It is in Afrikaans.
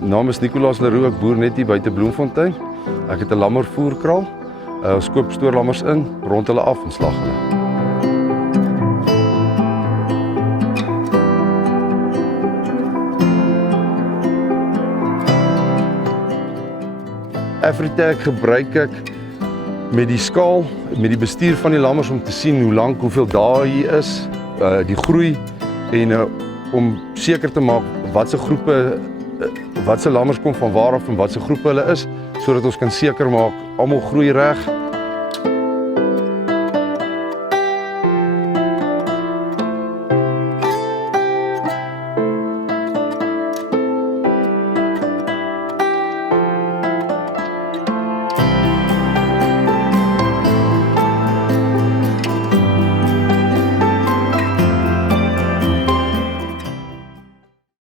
naam is Nicolaas Leroux, ek boer net hier buite Bloemfontein. Ek het 'n lammervoerkraal. Ons koop stoorlammers in, rond hulle af en slag hulle. Afritag gebruik ek met die skaal, met die bestuur van die lammers om te sien hoe lank, hoeveel dae hier is, die groei en om seker te maak watse groepe, watse lammers kom van waar af en watse groepe hulle is, sodat ons kan seker maak almal groei reg